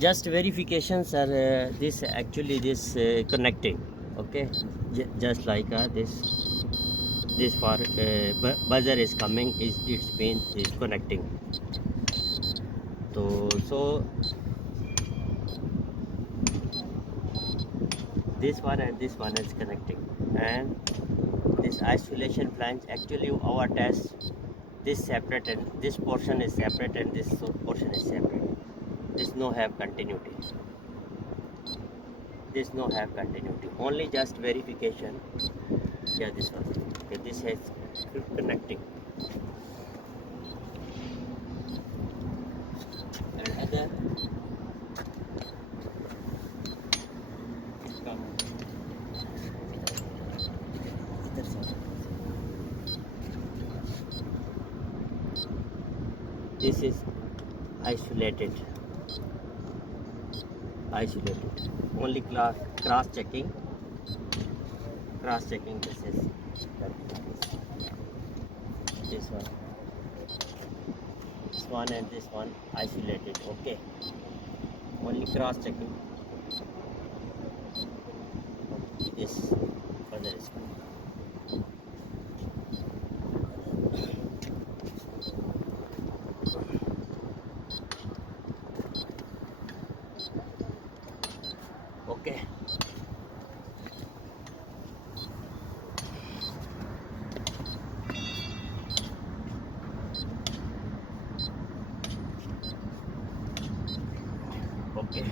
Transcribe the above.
just verifications are this actually this connecting. Okay, just like this far buzzer is coming, is it's been is connecting. So this one and this one is connecting, and this isolation flange, actually our test, this separate and this portion is separate and this portion is separate. This no have continuity, this no have continuity, only just verification. Yeah, this one. Okay, this has connecting, and other this is isolated, only cross checking this is this one and this one isolated. Okay, only cross checking. This further is coming. Okay, okay.